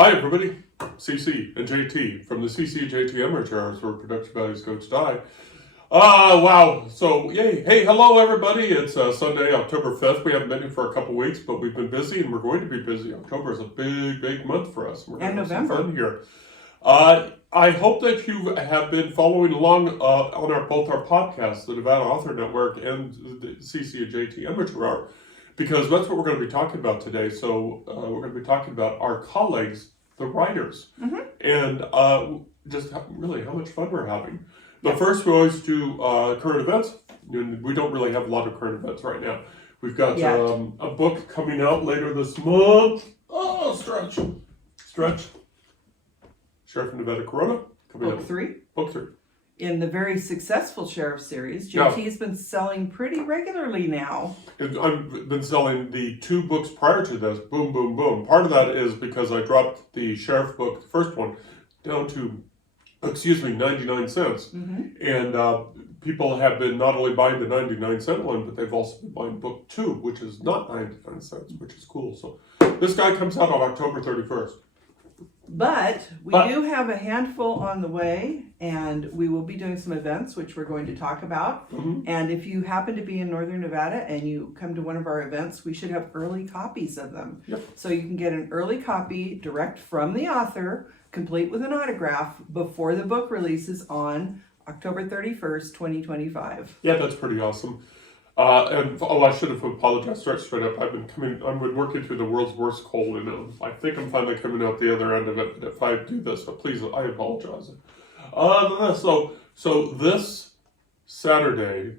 Hi everybody, CC and JT from the CC and JT Amateur Hours where production values go to die. Wow, so yay. Hey, hello everybody. It's Sunday, October 5th. We haven't been here for a couple weeks, but we've been busy and we're going to be busy. October is a big month for us. We're going to have some fun here. I hope that you have been following along on both our podcasts, the Nevada Author Network and the CC and JT Amateur Hour, because that's what we're going to be talking about today. So we're going to be talking about our colleagues, the writers, and just really how much fun we're having. But first, we always do current events. And we don't really have a lot of current events right now. We've got a book coming out later this month. Oh, stretch. Sheriff of Nevada Corona. Book 3. Book 3. In the very successful Sheriff series, JT's been selling pretty regularly now. I've been selling the 2 books prior to this. Boom, boom, boom. Part of that is because I dropped the Sheriff book, the first one, down to 99 cents. And people have been not only buying the 99-cent one, but they've also been buying book 2, which is not 99 cents, which is cool. So this guy comes out on October 31st. But we do have a handful on the way, and we will be doing some events, which we're going to talk about. And if you happen to be in Northern Nevada and you come to one of our events, we should have early copies of them. So you can get an early copy direct from the author, complete with an autograph, before the book releases on October 31st, 2025. Yeah, that's pretty awesome. I should have apologized straight up. I've been working through the world's worst cold, and I think I'm finally coming out the other end of it. If I do this, but please, I apologize. So this Saturday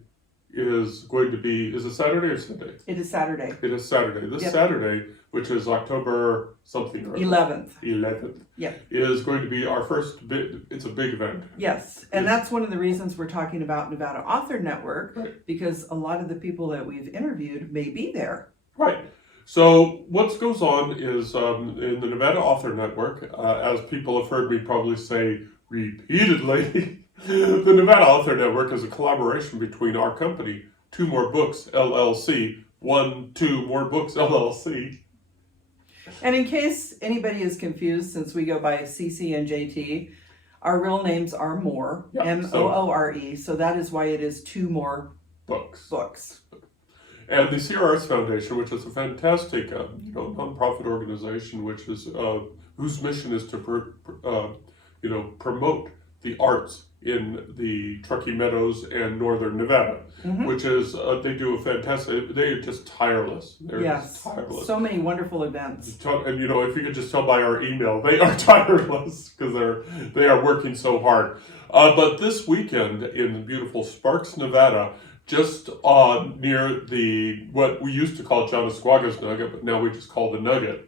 is going to be, is it Saturday or Sunday? It is Saturday. It is Saturday. This Saturday, which is October something or 11th. 11th. Yep. Is going to be our first it's a big event. Yes, and that's one of the reasons we're talking about Nevada Author Network, because a lot of the people that we've interviewed may be there. Right. So what goes on is in the Nevada Author Network, as people have heard me probably say repeatedly, the Nevada Author Network is a collaboration between our company, 2 More Books, LLC, 2 More Books, LLC. And in case anybody is confused, since we go by CC and JT, our real names are Moore, M-O-O-R-E, so that is why it is 2 More Books. And the CRS Foundation, which is a fantastic nonprofit organization, which is whose mission is to promote the arts in the Truckee Meadows and Northern Nevada, which is, they do a fantastic, they are just tireless. They're just tireless. So many wonderful events. And if you could just tell by our email, they are tireless because they are working so hard. But this weekend in beautiful Sparks, Nevada, just near what we used to call John Esquaga's Nugget, but now we just call the Nugget,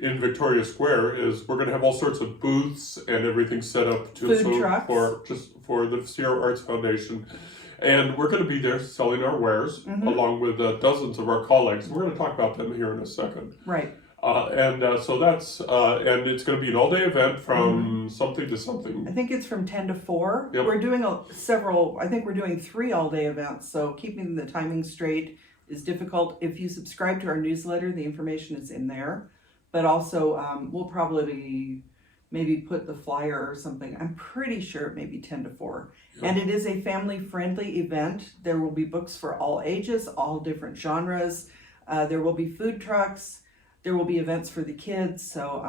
in Victoria Square, is we're going to have all sorts of booths and everything set up for the Sierra Arts Foundation, and we're going to be there selling our wares along with dozens of our colleagues. We're going to talk about them here in a second. Right. So that's and it's going to be an all-day event from something to something. I think it's from 10 to 4. Yep. We're doing I think we're doing 3 all-day events, so keeping the timing straight is difficult. If you subscribe to our newsletter, the information is in there. But also, we'll probably maybe put the flyer or something. I'm pretty sure it may be 10 to 4. Yep. And it is a family-friendly event. There will be books for all ages, all different genres. There will be food trucks. There will be events for the kids. So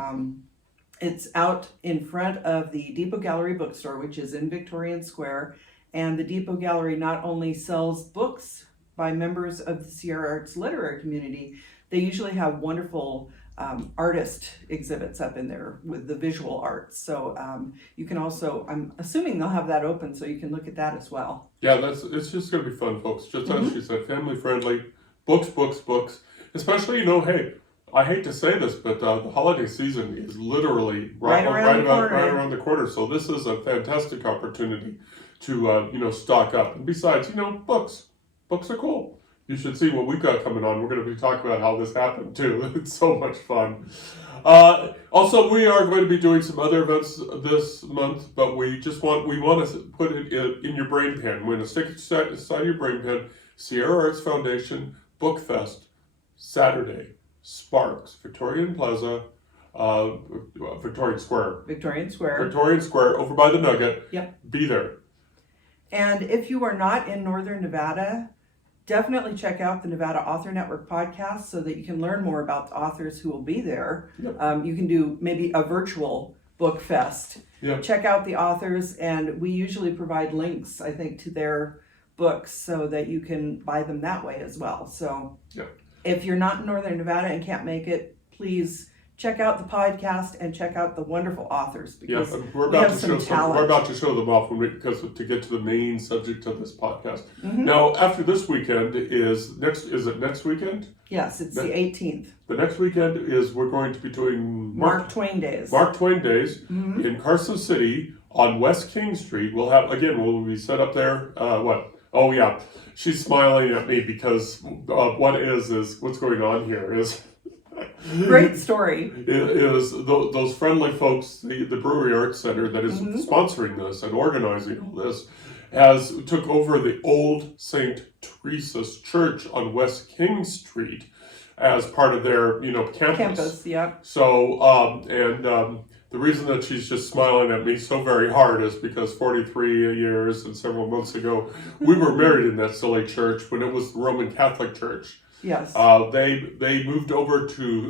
it's out in front of the Depot Gallery bookstore, which is in Victorian Square. And the Depot Gallery not only sells books by members of the Sierra Arts literary community, they usually have wonderful artist exhibits up in there with the visual arts. So you can also, I'm assuming they'll have that open so you can look at that as well. Yeah, it's just going to be fun, folks. Just as she said, family friendly, books. Especially, hey, I hate to say this, but the holiday season is literally right around the corner. So this is a fantastic opportunity to stock up. And besides, books are cool. You should see what we've got coming on. We're going to be talking about how this happened too. It's so much fun. Also, we are going to be doing some other events this month, but we want to put it in your brain pan. We're going to stick it aside your brain pan. Sierra Arts Foundation Book Fest, Saturday, Sparks, Victorian Plaza. Victorian Square. Victorian Square. Victorian Square, over by the Nugget. Yep. Be there. And if you are not in Northern Nevada, definitely check out the Nevada Author Network podcast so that you can learn more about the authors who will be there. Yep. You can do maybe a virtual book fest. Yep. Check out the authors, and we usually provide links, I think, to their books so that you can buy them that way as well. So Yep. if you're not in Northern Nevada and can't make it, please check out the podcast and check out the wonderful authers, because we're we about have to show some talent. we're about to show them off because to get to the main subject of this podcast. Mhm. Now, after this weekend is it next weekend? Yes, it's the 18th. The next weekend is we're going to be doing Mark Twain Days. Mark Twain Days Mhm. in Carson City on West King Street. We'll be set up there. What? Oh yeah, she's smiling at me because what's going on here is. Great story. Is those friendly folks, the Brewery Arts Center that is Mhm. sponsoring this and organizing all this, took over the old St. Teresa's Church on West King Street as part of their campus. Yeah. So the reason that she's just smiling at me so very hard is because 43 years and several months ago we were married in that silly church when it was the Roman Catholic Church. Yes. They moved over to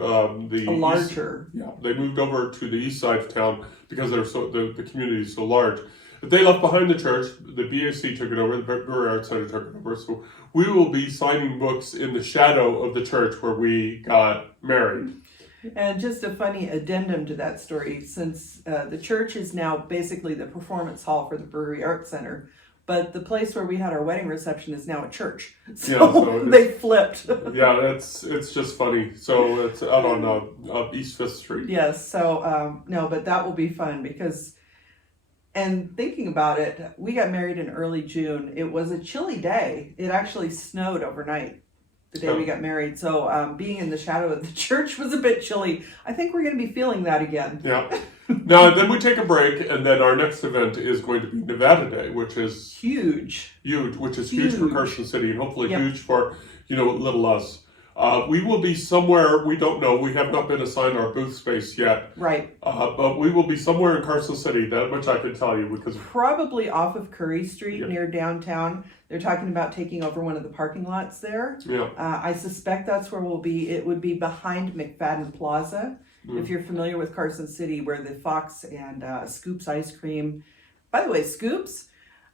the A larger. they moved over to the east side of town because the community is so large. But they left behind the church. The BAC took it over. The Brewery Arts Center took it over. So we will be signing books in the shadow of the church where we got married. And just a funny addendum to that story, since the church is now basically the performance hall for the Brewery Arts Center, but the place where we had our wedding reception is now a church. So they flipped. Yeah, it's just funny. So it's out on East 5th Street. Yes, so no, but that will be fun because, and thinking about it, we got married in early June. It was a chilly day. It actually snowed overnight the day we got married. So being in the shadow of the church was a bit chilly. I think we're going to be feeling that again. Yeah. Now, then we take a break, and then our next event is going to be Nevada Day, which is huge, which is huge for Carson City, and hopefully Yep. huge for little us. We will be somewhere, we don't know, we have not been assigned our booth space yet. Right. But we will be somewhere in Carson City, that much I can tell you, because probably off of Curry Street Yeah. near downtown. They're talking about taking over one of the parking lots there. yeah, I suspect that's where we'll be. It would be behind McFadden Plaza, if you're familiar with Carson City, where the Fox and Scoops ice cream. By the way, Scoops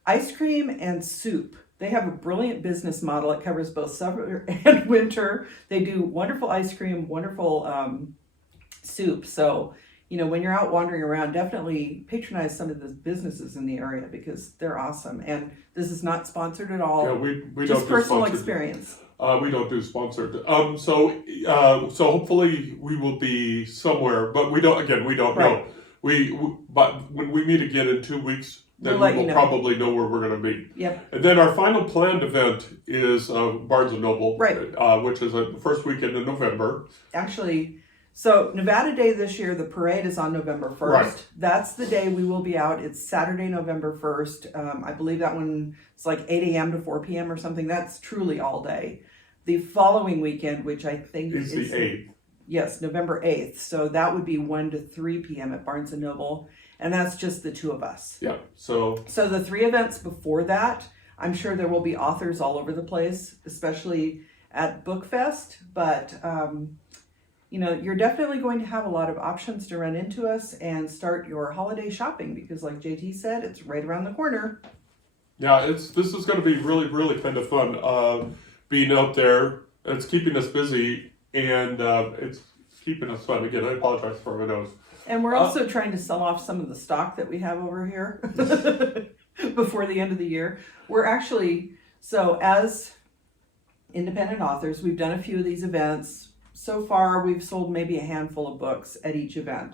ice cream and soup. They have a brilliant business model. It covers both summer and winter. They do wonderful ice cream, wonderful soup. So, when you're out wandering around, definitely patronize some of the businesses in the area because they're awesome. And this is not sponsored at all. yeah, we Just don't do personal sponsored. experience. We don't do sponsored. So hopefully we will be somewhere, but we don't know. Right. But when we meet again in 2 weeks, then We'll let we will you know. probably know where we're going to be. Yep. And then our final planned event is Barnes and Noble, Right. Which is the first weekend in November. Actually, so Nevada Day this year, the parade is on November 1st. Right. That's the day we will be out. It's Saturday, November 1st. I believe that one is like 8 a.m. to 4 p.m. or something. That's truly all day. The following weekend, which I think Is the 8th. Yes, November 8th. So that would be 1 to 3 p.m. at Barnes & Noble. And that's just the two of us. Yeah. So the 3 events before that, I'm sure there will be authors all over the place, especially at BookFest. But, you're definitely going to have a lot of options to run into us and start your holiday shopping because, like JT said, it's right around the corner. yeah, this is going to be really, really kind of fun. Being out there, it's keeping us busy, and it's keeping us fun. Again, I apologize for my nose. And we're also trying to sell off some of the stock that we have over here before the end of the year. We're actually, so as independent authors, we've done a few of these events. So far, we've sold maybe a handful of books at each event.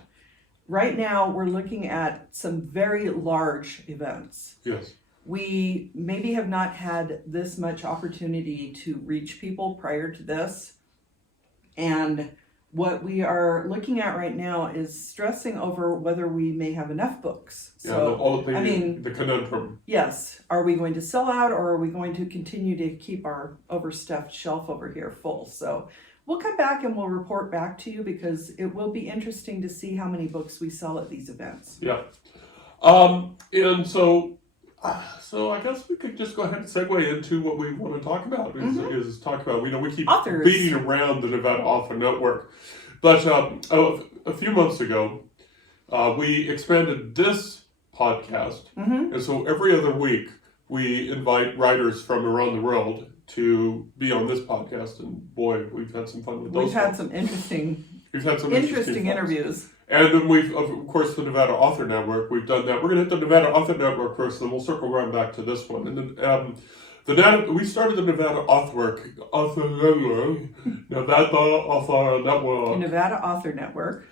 Right now, we're looking at some very large events. Yes. We maybe have not had this much opportunity to reach people prior to this. And what we are looking at right now is stressing over whether we may have enough books. Yeah, So, the conundrum. yes, are we going to sell out or are we going to continue to keep our overstuffed shelf over here full? So we'll come back and we'll report back to you because it will be interesting to see how many books we sell at these events. Yeah. And so I guess we could just go ahead and segue into what we want to talk about. Is talk about, we keep Authors. beating around the Nevada Author Network. But a few months ago, we expanded this podcast. And so every other week, we invite writers from around the world to be on this podcast. And boy, we've had some fun with those. We've had some interesting interesting interviews. And then we've, of course, the Nevada Author Network, we've done that. We're going to hit the Nevada Author Network first, then we'll circle around back to this one. And then we started the Nevada Author Network.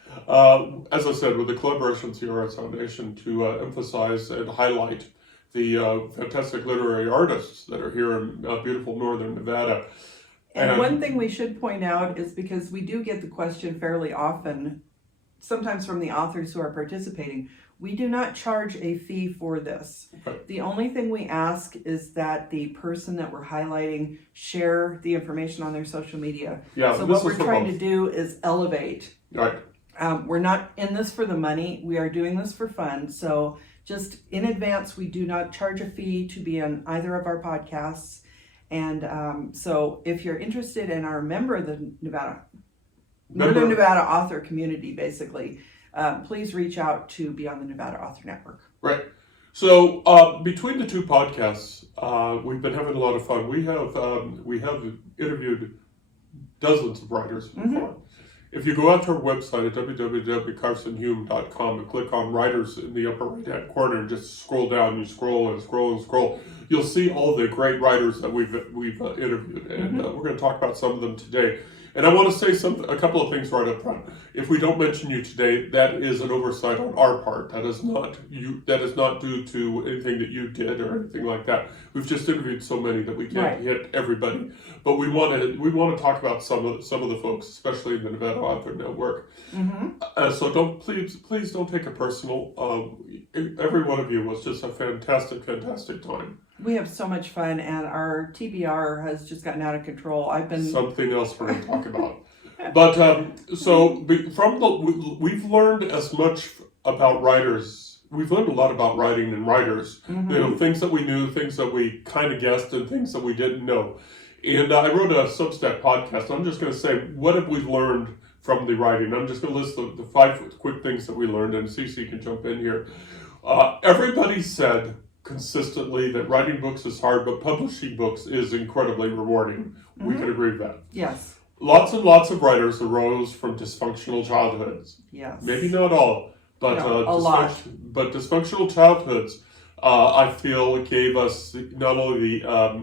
As I said, with the collaboration with the Arose Foundation to emphasize and highlight the fantastic literary artists that are here in beautiful northern Nevada. And one thing we should point out is because we do get the question fairly often, sometimes from the authors who are participating, we do not charge a fee for this. Right. The only thing we ask is that the person that we're highlighting share the information on their social media. Yeah, so what we're trying to do is elevate. Right. We're not in this for the money. We are doing this for fun. So just in advance, we do not charge a fee to be on either of our podcasts. And so if you're interested and are a member of the Northern Nevada author community, basically, please reach out to be on the Nevada Author Network. Right. So between the two podcasts, we've been having a lot of fun. We have interviewed dozens of writers before. If you go out to our website at www.carsonhume.com and click on writers in the upper right-hand corner and just scroll down, you scroll and scroll and scroll, you'll see all the great writers that we've interviewed, and we're going to talk about some of them today. And I want to say a couple of things right up front. If we don't mention you today, that is an oversight on our part. That is not due to anything that you did or anything like that. We've just interviewed so many that we can't hit everybody. But we want to talk about some of the folks, especially in the Nevada Author Network. So please don't take it personal. Every one of you was just a fantastic time. We have so much fun, and our TBR has just gotten out of control. Something else we're going to talk about. But we've learned as much about writers. We've learned a lot about writing and writers. Things that we knew, things that we kind of guessed, and things that we didn't know. And I wrote a Substack podcast. I'm just going to say, what have we learned from the writing? I'm just going to list the 5 quick things that we learned, and Cece can jump in here. Everybody said consistently that writing books is hard, but publishing books is incredibly rewarding. We can agree with that. Yes. Lots and lots of writers arose from dysfunctional childhoods. Yes. Maybe not all, but a lot. But dysfunctional childhoods, I feel, gave us not only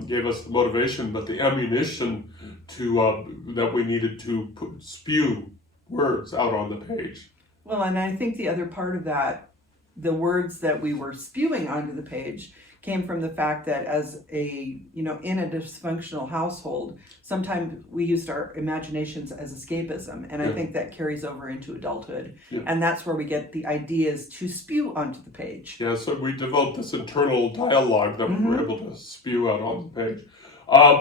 gave us the motivation, but the ammunition to that we needed to spew words out on the page. Well, and I think the other part of that, the words that we were spewing onto the page, came from the fact that as in a dysfunctional household, sometimes we used our imaginations as escapism. And I think that carries over into adulthood. Yeah. And that's where we get the ideas to spew onto the page. Yeah, so we developed this internal dialogue that we were able to spew out on the page.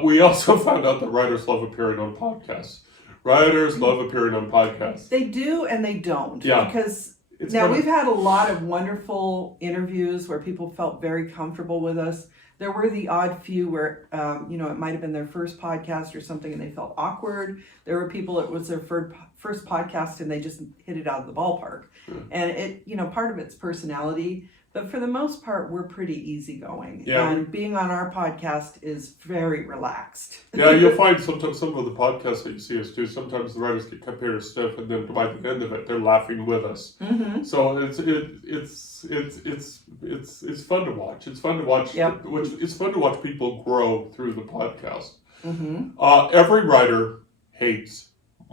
We also found out that writers love appearing on podcasts. Writers love appearing on podcasts. They do and they don't. Yeah. Because we've had a lot of wonderful interviews where people felt very comfortable with us. There were the odd few where, it might have been their first podcast or something and they felt awkward. There were people, it was their first podcast and they just hit it out of the ballpark. And it, part of it's personality, but for the most part, we're pretty easygoing. Yeah. And being on our podcast is very relaxed. Yeah, you'll find sometimes some of the podcasts that you see us do, sometimes the writers get compared to stiff, and then by the end of it, they're laughing with us. So it's fun to watch. It's fun to watch. Yep. It's fun to watch people grow through the podcast. Every writer hates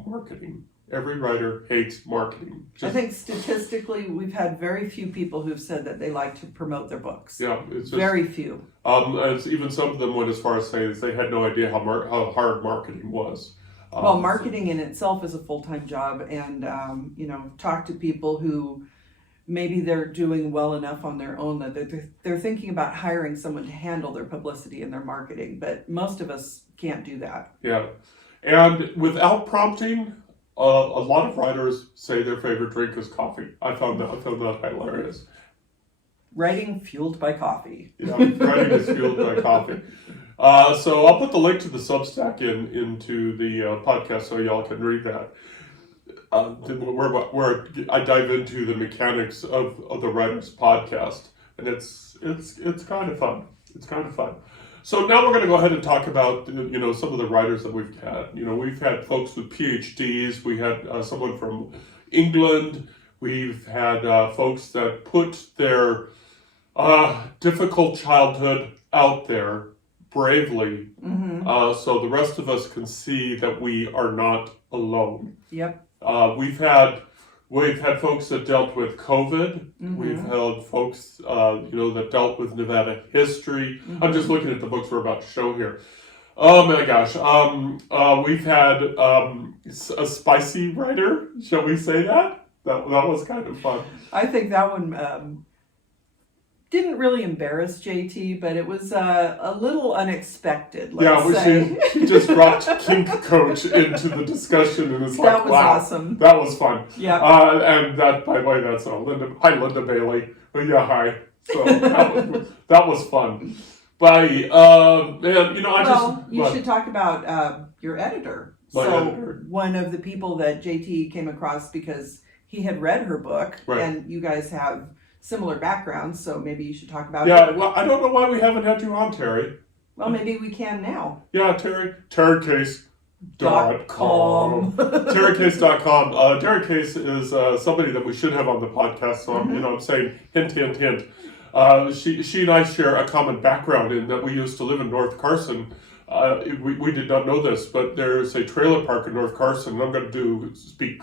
marketing. Every writer hates marketing. I think statistically, we've had very few people who've said that they like to promote their books. Yeah, it's just, very few. Even some of them went as far as saying they had no idea how hard marketing was. Well, marketing in itself is a full-time job, and talk to people who maybe they're doing well enough on their own that they're thinking about hiring someone to handle their publicity and their marketing, but most of us can't do that. Yeah. And without prompting, a lot of writers say their favorite drink is coffee. I found that hilarious. Writing fueled by coffee. Yeah, writing is fueled by coffee. So I'll put the link to the Substack into the podcast so y'all can read that. Where I dive into the mechanics of the writer's podcast, and it's kind of fun. It's kind of fun. So now we're going to go ahead and talk about some of the writers that we've had. We've had folks with PhDs. We had someone from England. We've had folks that put their difficult childhood out there bravely, so the rest of us can see that we are not alone. Yep. We've had folks that dealt with COVID. We've had folks that dealt with Nevada history. I'm just looking at the books we're about to show here. Oh my gosh. We've had a spicy writer. Shall we say that? That was kind of fun. I think that one didn't really embarrass JT, but it was a little unexpected. She just dropped Kink Coach into the discussion, and it's like, that was wow, awesome. That was fun. Yeah. And that, by the way, that's Linda. Hi, Linda Bailey. Oh, yeah, hi. So that was fun. But you should talk about your editor. Editor. One of the people that JT came across because he had read her book, right. And you guys have similar backgrounds, so maybe you should talk about it. Yeah, well, I don't know why we haven't had you on, Terry. Well, maybe we can now. Yeah, TerryCase.com. TerryCase.com. Terry Case is somebody that we should have on the podcast, so I'm saying hint, hint, hint. She and I share a common background in that we used to live in North Carson. We did not know this, but there's a trailer park in North Carson, and I'm going to speak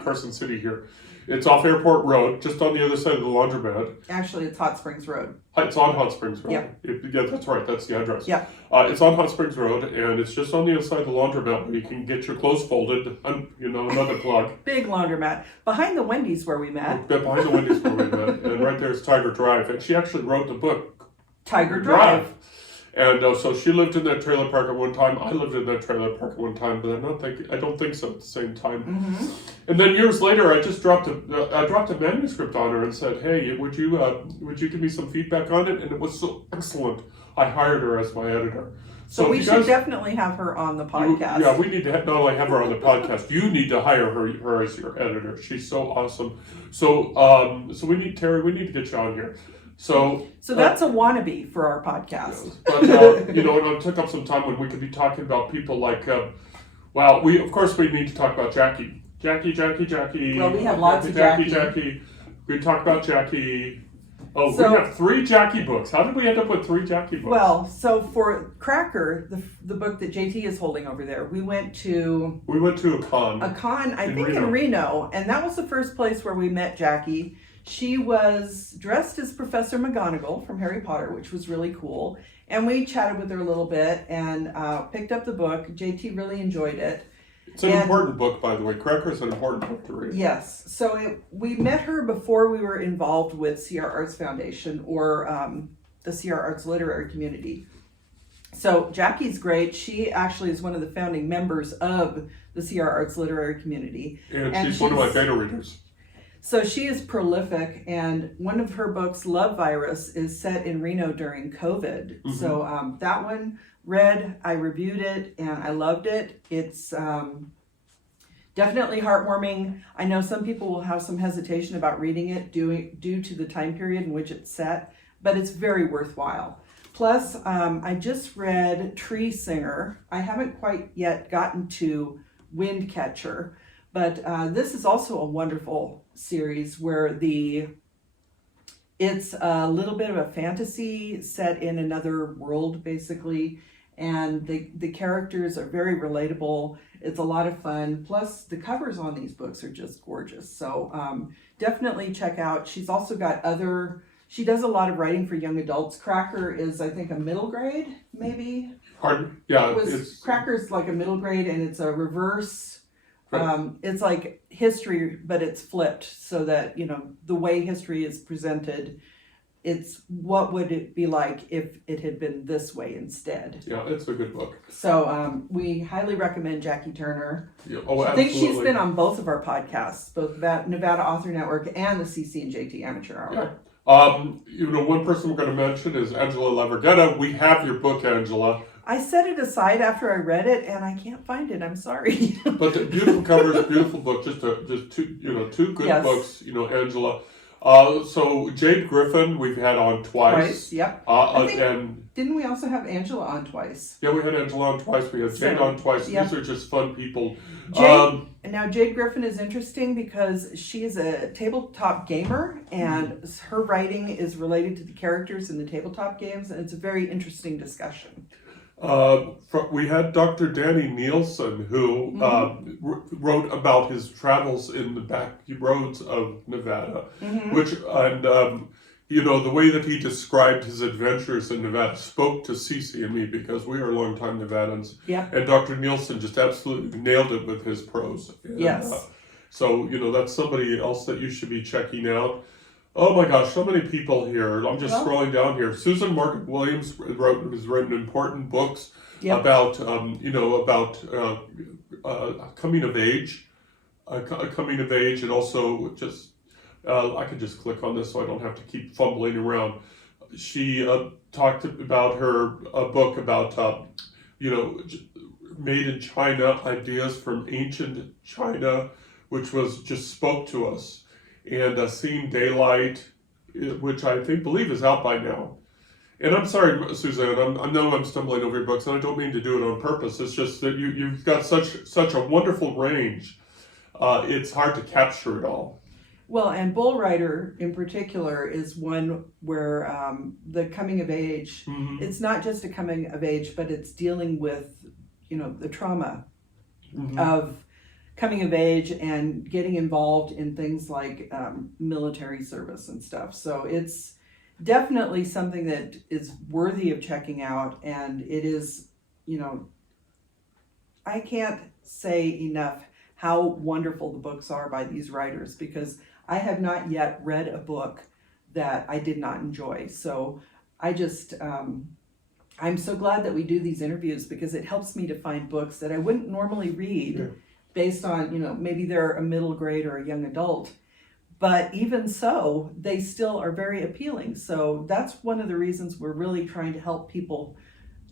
Carson City here. It's off Airport Road, just on the other side of the laundromat. Actually, it's Hot Springs Road. It's on Hot Springs Road. Yeah. Yeah, that's right. That's the address. Yeah. It's on Hot Springs Road, and it's just on the other side of the laundromat where you can get your clothes folded. Another plug. Big laundromat. Behind the Wendy's where we met. Behind the Wendy's where we met. And right there is Tiger Drive. And she actually wrote the book, Tiger Drive. And so she lived in that trailer park at one time. I lived in that trailer park at one time, but I don't think so at the same time. And then years later, I just dropped a manuscript on her and said, "Hey, would you give me some feedback on it?" And it was so excellent. I hired her as my editor. So we should definitely have her on the podcast. We need to not only have her on the podcast. You need to hire her as your editor. She's so awesome. So we need Terry. We need to get you on here. So that's a wannabe for our podcast. Yes. But it took up some time when we could be talking about people like, we need to talk about Jackie. Jackie. Well, we have lots of Jackie. We talk about Jackie. Oh, we have 3 Jackie books. How did we end up with 3 Jackie books? Well, so for Cracker, the book that JT is holding over there, we went to a con. I think in Reno, and that was the first place where we met Jackie. She was dressed as Professor McGonagall from Harry Potter, which was really cool. And we chatted with her a little bit and picked up the book. JT really enjoyed it. It's an important book, by the way. Cracker is an important book to read. Yes. So we met her before we were involved with Sierra Arts Foundation or the Sierra Arts Literary Community. So Jackie's great. She actually is one of the founding members of the Sierra Arts Literary Community. And she's one of my beta readers. So she is prolific, and one of her books, Love Virus, is set in Reno during COVID. So that one I reviewed it, and I loved it. It's definitely heartwarming. I know some people will have some hesitation about reading it due to the time period in which it's set, but it's very worthwhile. Plus, I just read Tree Singer. I haven't quite yet gotten to Wind Catcher, but this is also a wonderful series where it's a little bit of a fantasy set in another world, basically, and the characters are very relatable. It's a lot of fun. Plus, the covers on these books are just gorgeous. So definitely check out. She's also got she does a lot of writing for young adults. Cracker is, I think, a middle grade, maybe? Pardon? Yeah. Cracker's like a middle grade, and it's a reverse. Right. It's like history, but it's flipped so that, the way history is presented it's what would it be like if it had been this way instead. Yeah, it's a good book. So we highly recommend Jackie Turner. Yeah. Oh, I absolutely. think she's been on both of our podcasts, both Nevada Author Network and the CC and JT Amateur Hour. Yeah. One person we're going to mention is Angela Laverghetta. We have your book, Angela. I set it aside after I read it, and I can't find it. I'm sorry. But the beautiful covers, beautiful book. Just two good Yes. books. Angela. So Jade Griffin, we've had on twice. Yep. And Didn't we also have Angela on twice? yeah, we had Angela on twice. We had Jade on twice. Yep. These are just fun people. Now Jade Griffin is interesting because she is a tabletop gamer, and her writing is related to the characters in the tabletop games, and it's a very interesting discussion. We had Dr. Danny Nielsen, who wrote about his travels in the back roads of Nevada, the way that he described his adventures in Nevada spoke to Cece and me because we are longtime Nevadans. Yeah. And Dr. Nielsen just absolutely nailed it with his prose. And, Yes. So that's somebody else that you should be checking out. Oh my gosh, so many people here. I'm just scrolling down here. Susan Morgan Williams has written important books about coming of age, and also just I could just click on this so I don't have to keep fumbling around. She talked about her book about made in China, ideas from ancient China, which was just spoke to us. And Seeing Daylight, which I believe is out by now. And I'm sorry, Suzanne, I know I'm stumbling over your books, and I don't mean to do it on purpose. It's just that you've got such a wonderful range. It's hard to capture it all. Well, and Bull Rider in particular is one where the coming of age, it's not just a coming of age, but it's dealing with, the trauma of coming of age and getting involved in things like military service and stuff. So it's definitely something that is worthy of checking out. And it is, I can't say enough how wonderful the books are by these writers, because I have not yet read a book that I did not enjoy. So I just, I'm so glad that we do these interviews, because it helps me to find books that I wouldn't normally read. Yeah. Based on, maybe they're a middle grade or a young adult. But even so, they still are very appealing. So that's one of the reasons we're really trying to help people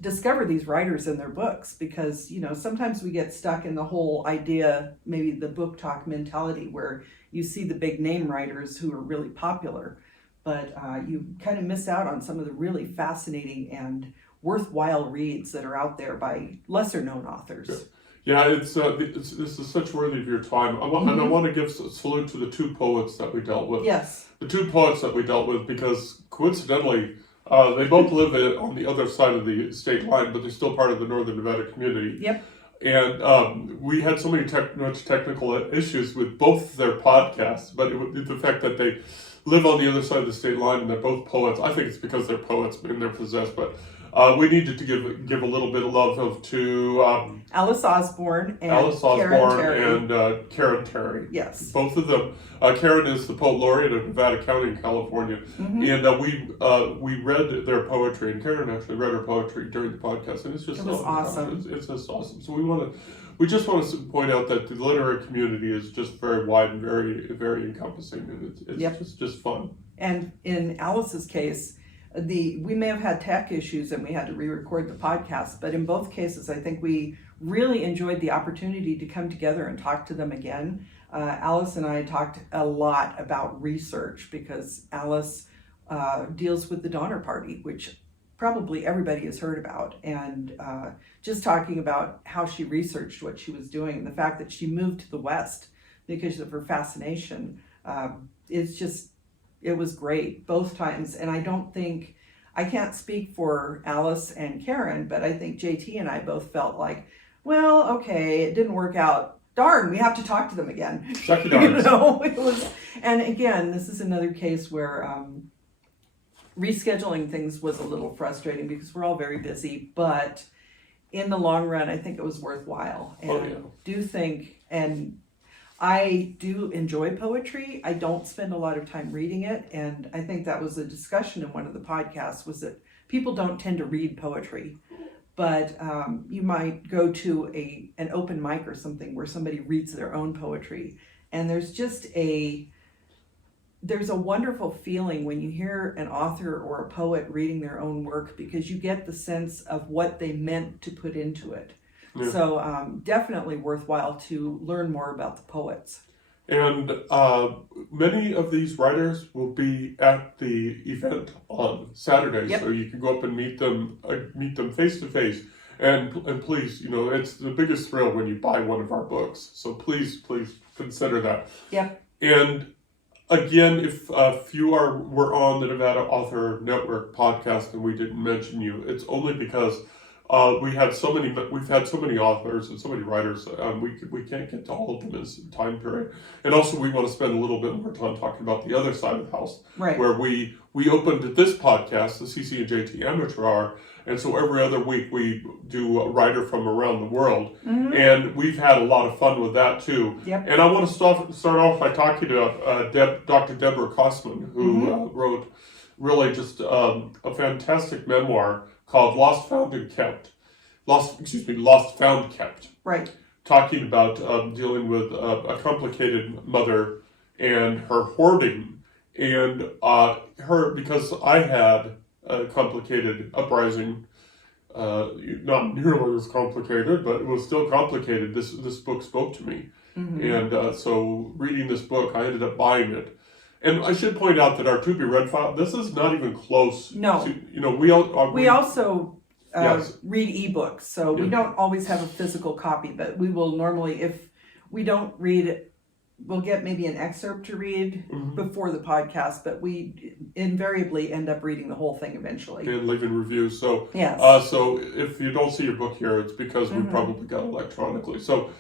discover these writers and their books, because, sometimes we get stuck in the whole idea, maybe the book talk mentality, where you see the big name writers who are really popular, but you kind of miss out on some of the really fascinating and worthwhile reads that are out there by lesser known authors. Yeah. Yeah, this is such worthy of your time. And I want to give a salute to the two poets that we dealt with. Yes. The two poets that we dealt with, because coincidentally, they both live on the other side of the state line, but they're still part of the Northern Nevada community. Yep. And we had so many much technical issues with both their podcasts, but the fact that they live on the other side of the state line and they're both poets, I think it's because they're poets and they're possessed, but we needed to give a little bit of love to Alice Osborne and Karen Terry. Yes. Both of them. Karen is the poet laureate of Nevada County in California. And we read their poetry, and Karen actually read her poetry during the podcast, and it's just awesome. It's just awesome. So we just want to point out that the literary community is just very wide and very, very encompassing, and it's just fun. And in Alice's case, we may have had tech issues and we had to re-record the podcast, but in both cases, I think we really enjoyed the opportunity to come together and talk to them again. Alice and I talked a lot about research, because Alice deals with the Donner Party, which probably everybody has heard about, and just talking about how she researched what she was doing, and the fact that she moved to the West because of her fascination. It was great both times. And I can't speak for Alice and Karen, but I think JT and I both felt like, well, okay, it didn't work out. Darn, we have to talk to them again. Shucky darns. It was, and again, this is another case where rescheduling things was a little frustrating because we're all very busy, but in the long run, I think it was worthwhile. And do think, and I do enjoy poetry. I don't spend a lot of time reading it, and I think that was a discussion in one of the podcasts, was that people don't tend to read poetry, but you might go to an open mic or something where somebody reads their own poetry, and there's a wonderful feeling when you hear an author or a poet reading their own work, because you get the sense of what they meant to put into it. Yeah. So definitely worthwhile to learn more about the poets. And many of these writers will be at the event on Saturday, Yep. so you can go up and meet them face to face. And please, it's the biggest thrill when you buy one of our books. So please consider that. Yep. And again, if you were on the Nevada Author Network podcast and we didn't mention you, it's only because we've had so many authors and so many writers. We can't get to all of them in this time period. And also, we want to spend a little bit more time talking about the other side of the house, Right. where we opened this podcast, the CC and JT Amateur Hour, and so every other week we do a writer from around the world, and we've had a lot of fun with that too. Yep. And I want to start off by talking to Dr. Deborah Kosman, who wrote really just a fantastic memoir called Lost, Found, Kept. Right. Talking about dealing with a complicated mother and her hoarding, and because I had a complicated uprising, not nearly as complicated, but it was still complicated. This book spoke to me, and so reading this book, I ended up buying it. And I should point out that our to be read file, this is not even close. No. To, we also yes. read ebooks, so we don't always have a physical copy, but we will normally, if we don't read it, we'll get maybe an excerpt to read before the podcast, but we invariably end up reading the whole thing eventually. And leaving reviews. So yes. So if you don't see your book here, it's because we probably got it electronically. So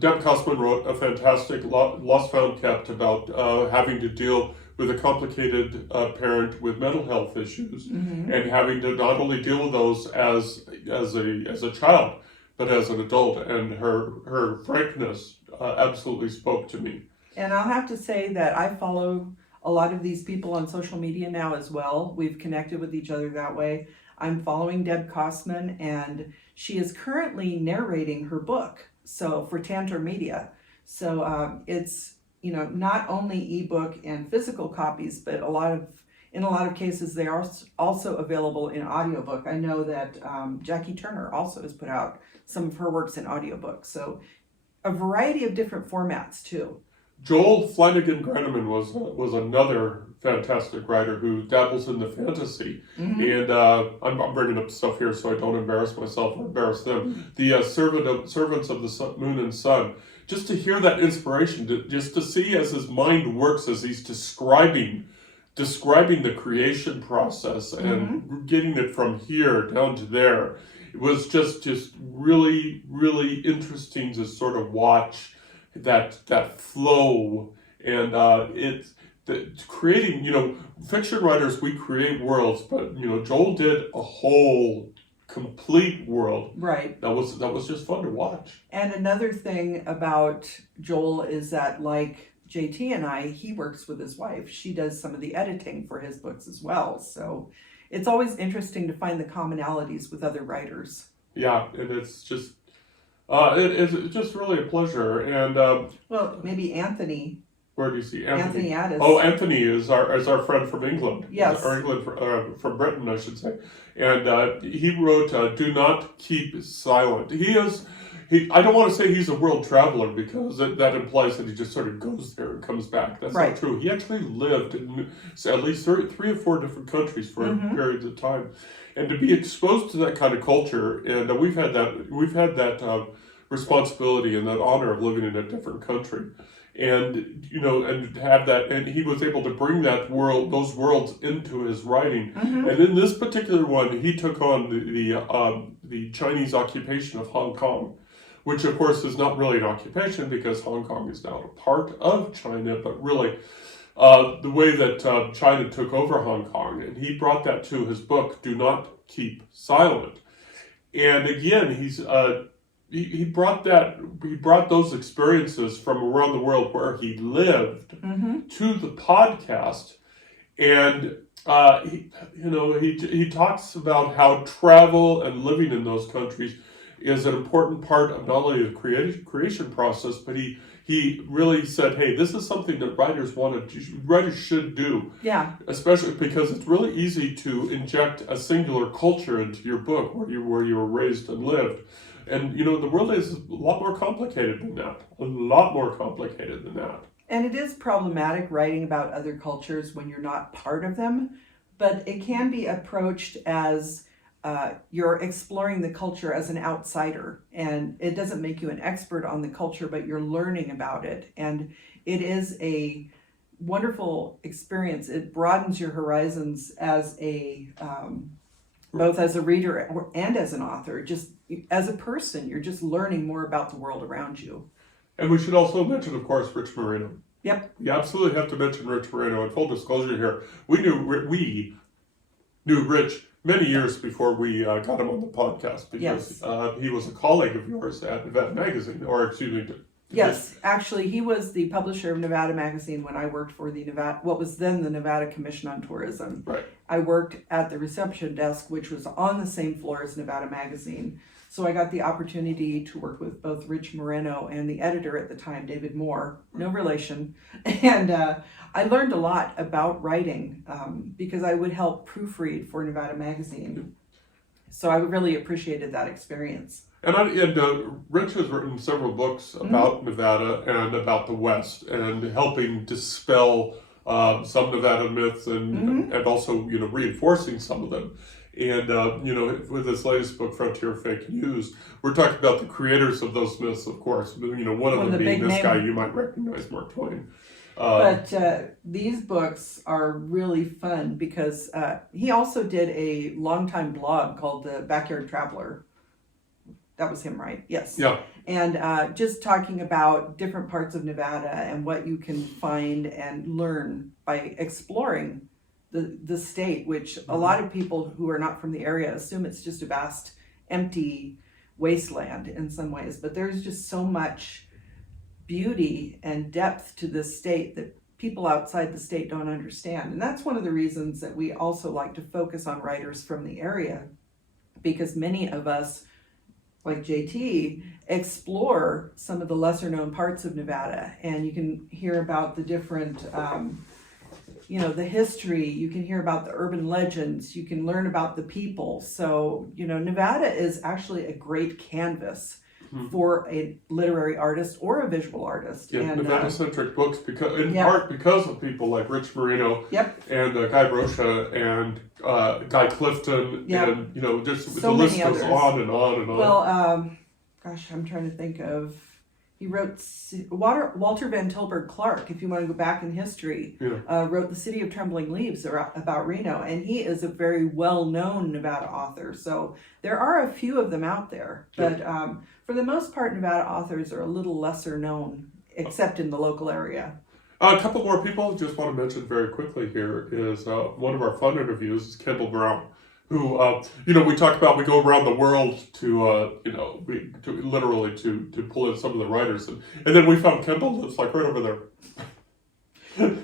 Deb Kosman wrote a fantastic Lost, Found, Kept about having to deal with a complicated parent with mental health issues, and having to not only deal with those as a child, but as an adult. And her frankness absolutely spoke to me. And I'll have to say that I follow a lot of these people on social media now as well. We've connected with each other that way. I'm following Deb Kosman, and she is currently narrating her book, so for Tantor Media. So it's not only ebook and physical copies, but in a lot of cases they are also available in audiobook. I know that Jackie Turner also has put out some of her works in audiobooks. So a variety of different formats too. Joel Flanagan Greneman was another fantastic writer who dabbles in the fantasy, and I'm bringing up stuff here so I don't embarrass myself or embarrass them. The Servants of the Moon and Sun. Just to hear that inspiration, just to see as his mind works as he's describing the creation process and getting it from here down to there, it was just really, really interesting to sort of watch that flow. And it's creating, fiction writers, we create worlds, but Joel did a whole complete world. Right. That was just fun to watch. And another thing about Joel is that, like JT and I, he works with his wife. She does some of the editing for his books as well. So it's always interesting to find the commonalities with other writers. Yeah, and it's just it's just really a pleasure. And well, maybe Anthony. Where do you see Anthony? Anthony Addis. Oh, Anthony is our friend from England. Yes. Or England, from Britain, I should say. And he wrote "Do Not Keep Silent." I don't want to say he's a world traveler, because that implies that he just sort of goes there and comes back. That's right. not true. He actually lived in at least 3 or 4 different countries for periods of time, and to be exposed to that kind of culture, and we've had that responsibility and that honor of living in a different country. And and have that, and he was able to bring those worlds into his writing. And in this particular one, he took on the Chinese occupation of Hong Kong, which of course is not really an occupation, because Hong Kong is now a part of China, but really the way that China took over Hong Kong, and he brought that to his book, Do Not Keep Silent. And again, he's he brought those experiences from around the world where he lived to the podcast, and he talks about how travel and living in those countries is an important part of not only the creation process, but he really said, hey, this is something that writers should do. Yeah. Especially because it's really easy to inject a singular culture into your book where you were raised and lived. And, the world is a lot more complicated than that. A lot more complicated than that. And it is problematic writing about other cultures when you're not part of them, but it can be approached as you're exploring the culture as an outsider, and it doesn't make you an expert on the culture, but you're learning about it. And it is a wonderful experience. It broadens your horizons as both as a reader and as an author. Just as a person, you're just learning more about the world around you. And we should also mention, of course, Rich Moreno. Yep. You absolutely have to mention Rich Moreno. And full disclosure here, we knew Rich many years before we got him on the podcast, because he was a colleague of yours at Nevada Magazine, or excuse me. Yes, actually, he was the publisher of Nevada Magazine when I worked for what was then the Nevada Commission on Tourism. Right. I worked at the reception desk, which was on the same floor as Nevada Magazine. So I got the opportunity to work with both Rich Moreno and the editor at the time, David Moore, no relation. And I learned a lot about writing because I would help proofread for Nevada Magazine. So I really appreciated that experience. And Rich has written several books about Nevada and about the West, and helping dispel some Nevada myths and also reinforcing some of them. And with this latest book, Frontier Fake News, we're talking about the creators of those myths, of course. One of them being this guy you might recognize, Mark Twain. But these books are really fun because he also did a longtime blog called The Backyard Traveler. That was him, right? Yes. Yeah. And just talking about different parts of Nevada and what you can find and learn by exploring the state, which a lot of people who are not from the area assume it's just a vast, empty wasteland in some ways. But there's just so much beauty and depth to this state that people outside the state don't understand. And that's one of the reasons that we also like to focus on writers from the area, because many of us, like JT, explore some of the lesser known parts of Nevada, and you can hear about the different the history, you can hear about the urban legends, you can learn about the people. So, Nevada is actually a great canvas for a literary artist or a visual artist. Yeah, and Nevada-centric books, part because of people like Rich Moreno and Guy Rocha and Guy Clifton, and just so the list many goes others. on and on and on. Well, I'm trying to think of. He wrote Walter Van Tilburg Clark, if you want to go back in history, wrote The City of Trembling Leaves about Reno, and he is a very well-known Nevada author. So there are a few of them out there, but for the most part, Nevada authors are a little lesser known, except in the local area. A couple more people I just want to mention very quickly here is one of our fun interviews is Kendall Brown, who, we talk about, we go around the world to literally to pull in some of the writers. And then we found Kendall that's like right over there.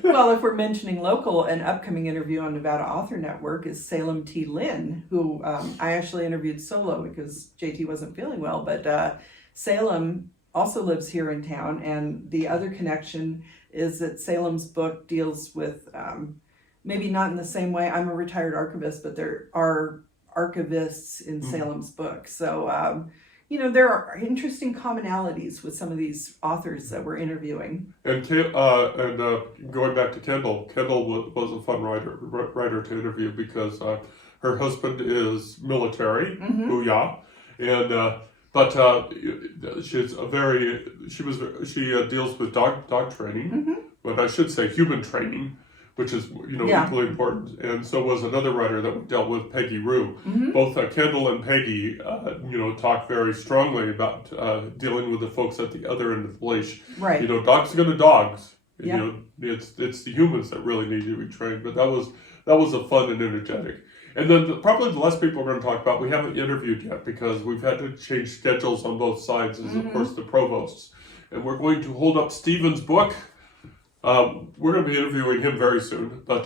Well, if we're mentioning local, an upcoming interview on Nevada Author Network is Salem T. Lynn, who I actually interviewed solo because JT wasn't feeling well. But Salem also lives here in town. And the other connection is that Salem's book deals with... maybe not in the same way. I'm a retired archivist, but there are archivists in Salem's book. So, there are interesting commonalities with some of these authors that we're interviewing. And going back to Kendall was a fun writer to interview because her husband is military, booyah, and but she deals with dog training, but I should say human training, which is equally important. And so was another writer that dealt with Peggy Rue. Both Kendall and Peggy, talk very strongly about dealing with the folks at the other end of the leash. Right. Dogs are going to dogs. Yep. It's the humans that really need to be trained. But that was a fun and energetic. And then probably the last people we're going to talk about, we haven't interviewed yet because we've had to change schedules on both sides, is of course the provosts. And we're going to hold up Stephen's book. We're going to be interviewing him very soon. But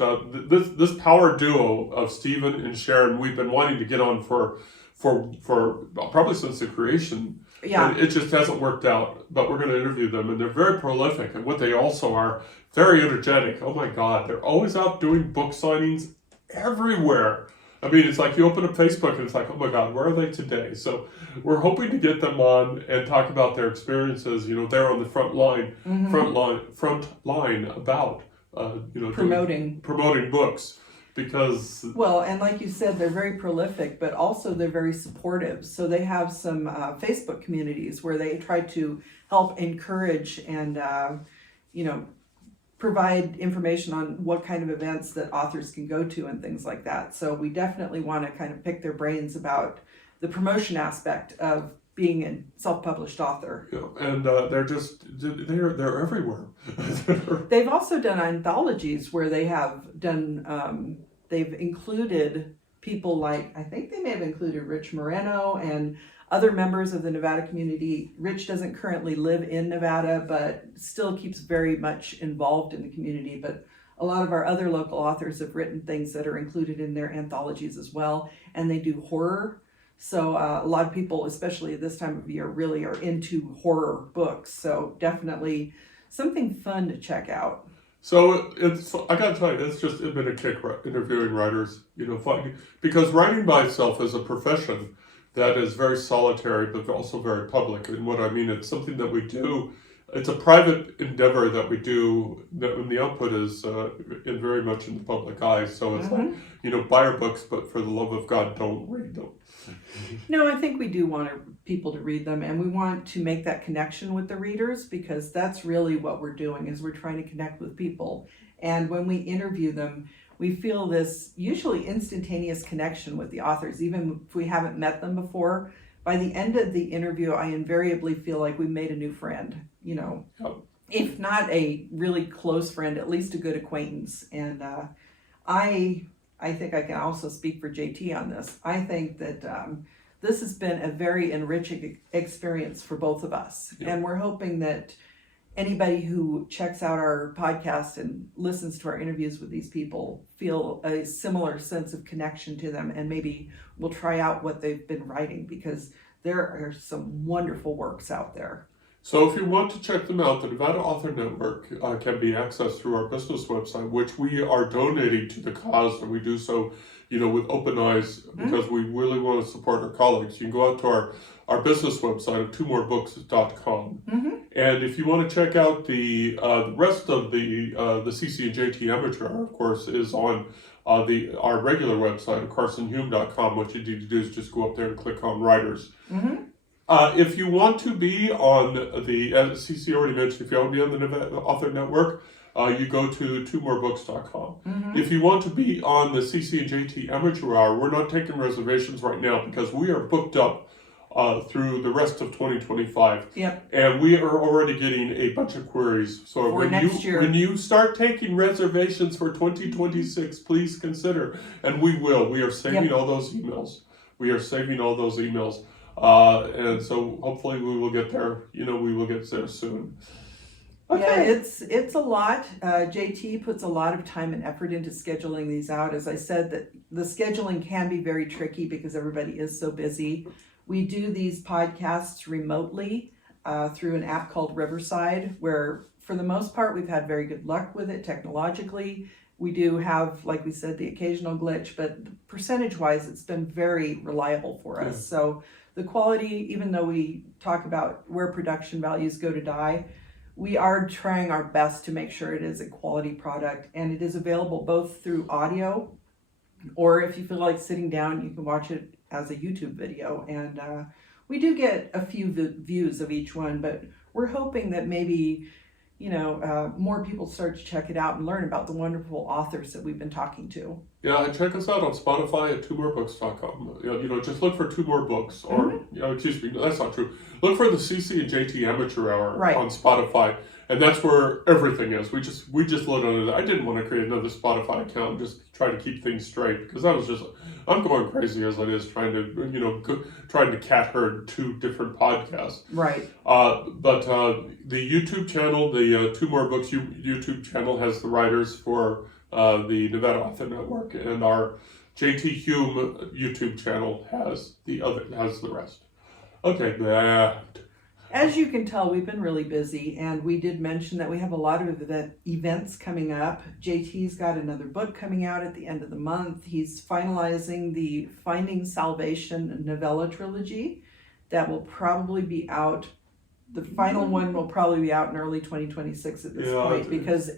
this power duo of Stephen and Sharon, we've been wanting to get on for probably since the creation. Yeah. And it just hasn't worked out. But we're going to interview them. And they're very prolific. And what they also are, very energetic. Oh my God. They're always out doing book signings everywhere. I mean, it's like you open up Facebook and it's like, oh my God, where are they today? So we're hoping to get them on and talk about their experiences. They're on the front line about promoting books because. Well, and like you said, they're very prolific, but also they're very supportive. So they have some Facebook communities where they try to help encourage and provide information on what kind of events that authors can go to and things like that. So we definitely want to kind of pick their brains about the promotion aspect of being a self-published author. Yeah, and they're everywhere. They've also done anthologies where they have done, they've included people like, I think they may have included Rich Moreno and other members of the Nevada community. Rich doesn't currently live in Nevada, but still keeps very much involved in the community. But a lot of our other local authors have written things that are included in their anthologies as well. And they do horror. So a lot of people, especially at this time of year, really are into horror books. So definitely something fun to check out. So I gotta tell you, it's been a kick interviewing writers, because writing by itself is a profession that is very solitary, but also very public. And what I mean, it's something that we do. It's a private endeavor that we do, when the output is very much in the public eye. So it's like, buy our books, but for the love of God, don't read them. No, I think we do want people to read them, and we want to make that connection with the readers, because that's really what we're doing, is we're trying to connect with people. And when we interview them, we feel this usually instantaneous connection with the authors, even if we haven't met them before. By the end of the interview, I invariably feel like we made a new friend, if not a really close friend, at least a good acquaintance. And I think I can also speak for JT on this. I think that this has been a very enriching experience for both of us. Yeah. And we're hoping that anybody who checks out our podcast and listens to our interviews with these people feel a similar sense of connection to them, and maybe will try out what they've been writing, because there are some wonderful works out there. So if you want to check them out, the Nevada Author Network can be accessed through our business website, which we are donating to the cause, and we do so, with open eyes, because we really want to support our colleagues. You can go out to our business website at twomorebooks.com. And if you want to check out the rest of the CC and JT Amateur Hour, of course, is on our regular website at carsonhume.com. What you need to do is just go up there and click on Writers. If you want to be on the, as CC already mentioned, if you want to be on the Nevada Author Network, you go to twomorebooks.com. If you want to be on the CC and JT Amateur Hour, we're not taking reservations right now because we are booked up through the rest of 2025. Yep. And we are already getting a bunch of queries. So when you start taking reservations for 2026, please consider. And we will. We are saving all those emails. And so hopefully we will get there. We will get there soon. Okay. Yeah, it's a lot. JT puts a lot of time and effort into scheduling these out. As I said, that the scheduling can be very tricky because everybody is so busy. We do these podcasts remotely through an app called Riverside, where for the most part we've had very good luck with it technologically. We do have, like we said, the occasional glitch, but percentage-wise it's been very reliable for us. So the quality, even though we talk about where production values go to die, we are trying our best to make sure it is a quality product, and it is available both through audio, or if you feel like sitting down, you can watch it as a YouTube video. And we do get a few views of each one, but we're hoping that maybe, more people start to check it out and learn about the wonderful authors that we've been talking to. Yeah, and check us out on Spotify at twomorebooks.com. Just look for Two More Books, or, excuse me, that's not true. Look for the CC and JT Amateur Hour on Spotify, And that's where everything is. We just load on it. I didn't want to create another Spotify account and just try to keep things straight because I'm going crazy as it is trying to cat herd 2 different podcasts. Right. But the YouTube channel, the Two More Books YouTube channel has the writers for the Nevada Author Network, and our JT Hume YouTube channel has the rest. Okay. As you can tell, we've been really busy, and we did mention that we have a lot of events coming up. JT's got another book coming out at the end of the month. He's finalizing the Finding Salvation novella trilogy that will probably be out. The final one will probably be out in early 2026 at this point because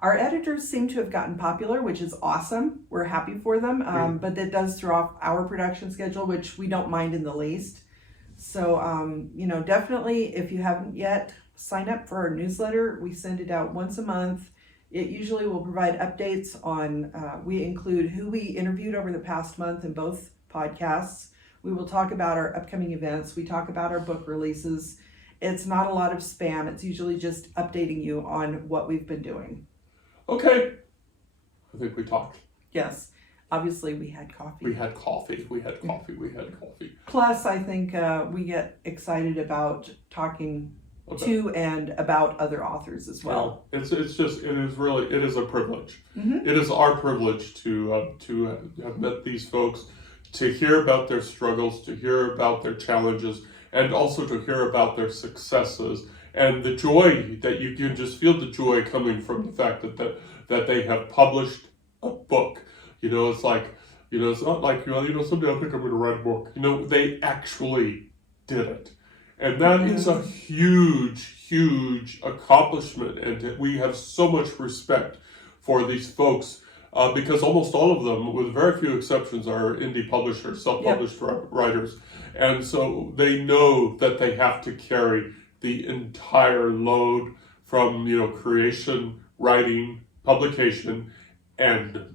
our editors seem to have gotten popular, which is awesome. We're happy for them, but that does throw off our production schedule, which we don't mind in the least. So, definitely, if you haven't yet, sign up for our newsletter. We send it out once a month. It usually will provide updates on, we include who we interviewed over the past month in both podcasts. We will talk about our upcoming events. We talk about our book releases. It's not a lot of spam. It's usually just updating you on what we've been doing. Okay. I think we talked. Yes. Obviously, we had coffee. We had coffee. Plus, I think we get excited about talking to and about other authors as well. Yeah. It is a privilege. Mm-hmm. It is our privilege to have met these folks, to hear about their struggles, to hear about their challenges, and also to hear about their successes. And the joy that you can just feel the joy coming from the fact that they have published a book. It's like, it's not like, someday I think I'm going to write a book. They actually did it. And that is a huge, huge accomplishment. And we have so much respect for these folks because almost all of them, with very few exceptions, are indie publishers, self-published writers. And so they know that they have to carry the entire load from, creation, writing, publication, and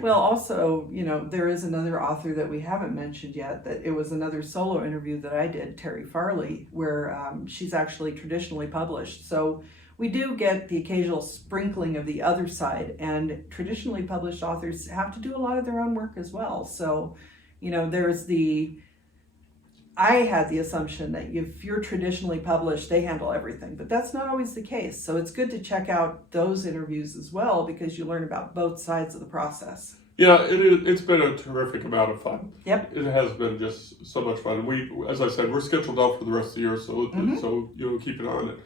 Well, also, there is another author that we haven't mentioned yet, that it was another solo interview that I did, Terry Farley, where she's actually traditionally published. So we do get the occasional sprinkling of the other side, and traditionally published authors have to do a lot of their own work as well. So, I had the assumption that if you're traditionally published, they handle everything, but that's not always the case. So it's good to check out those interviews as well because you learn about both sides of the process. Yeah, it's been a terrific amount of fun. Yep. It has been just so much fun. We, as I said, we're scheduled out for the rest of the year, so keep an eye on it.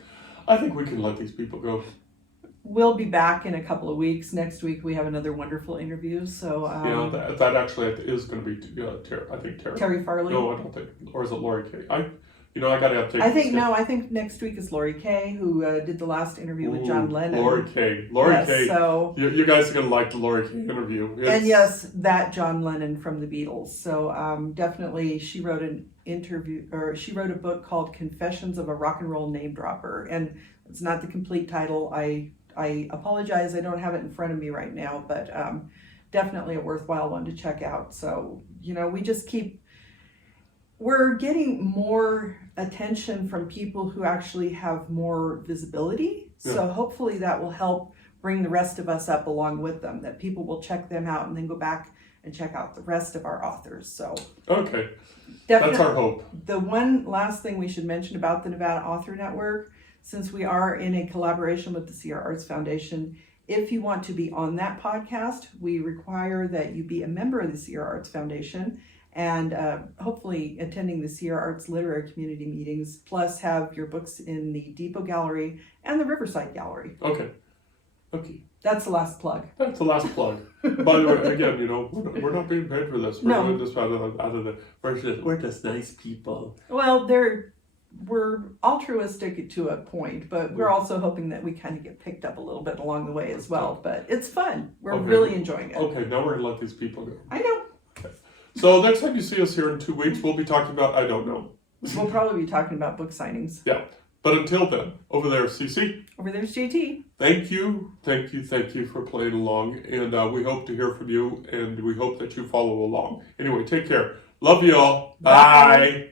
I think we can let these people go. We'll be back in a couple of weeks. Next week we have another wonderful interview. So that actually is going to be Terry. Terry Farley. No, I don't think, or is it Lori Kay? I got to update. I think next week is Lori Kay, who did the last interview with John Lennon. Lori Kay. So you guys are going to like the Lori Kay interview. And yes, that John Lennon from the Beatles. So definitely, she wrote she wrote a book called Confessions of a Rock and Roll Name Dropper, and it's not the complete title. I apologize, I don't have it in front of me right now, but definitely a worthwhile one to check out. So, we're getting more attention from people who actually have more visibility. Yeah. So hopefully that will help bring the rest of us up along with them, that people will check them out and then go back and check out the rest of our authors. So okay, that's our hope. The one last thing we should mention about the Nevada Author Network, since we are in a collaboration with the Sierra Arts Foundation, if you want to be on that podcast, we require that you be a member of the Sierra Arts Foundation and hopefully attending the Sierra Arts Literary Community meetings, plus have your books in the Depot Gallery and the Riverside Gallery. Okay. That's the last plug. By the way, again, we're not being paid for this. We're doing this out of the. We're just nice people. Well, we're altruistic to a point, but we're also hoping that we kind of get picked up a little bit along the way as well. But it's fun. We're really enjoying it. Okay, now we're going to let these people go. I know. Okay. So next time you see us here in 2 weeks, we'll be talking about, I don't know. We'll probably be talking about book signings. Yeah. But until then, over there, CC. Over there's JT. Thank you for playing along. And we hope to hear from you, and we hope that you follow along. Anyway, take care. Love you all. Bye.